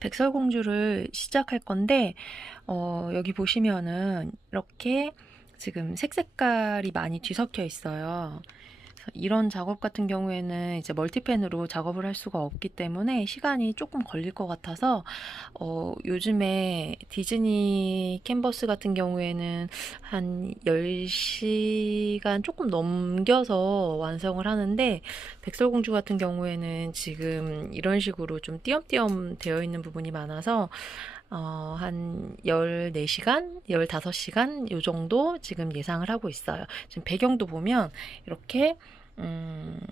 백설공주를 시작할 건데, 여기 보시면은 이렇게 지금 색깔이 많이 뒤섞여 있어요. 그래서 이런 작업 같은 경우에는 이제 멀티펜으로 작업을 할 수가 없기 때문에 시간이 조금 걸릴 것 같아서, 요즘에 디즈니 캔버스 같은 경우에는 한 10시간 조금 넘겨서 완성을 하는데, 백설공주 같은 경우에는 지금 이런 식으로 좀 띄엄띄엄 되어 있는 부분이 많아서 한 14시간, 15시간 요 정도 지금 예상을 하고 있어요. 지금 배경도 보면 이렇게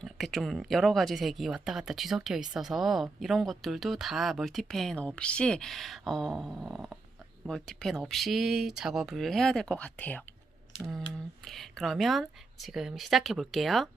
이렇게 좀 여러 가지 색이 왔다 갔다 뒤섞여 있어서 이런 것들도 다 어, 멀티펜 없이 작업을 해야 될 것 같아요. 그러면 지금 시작해 볼게요.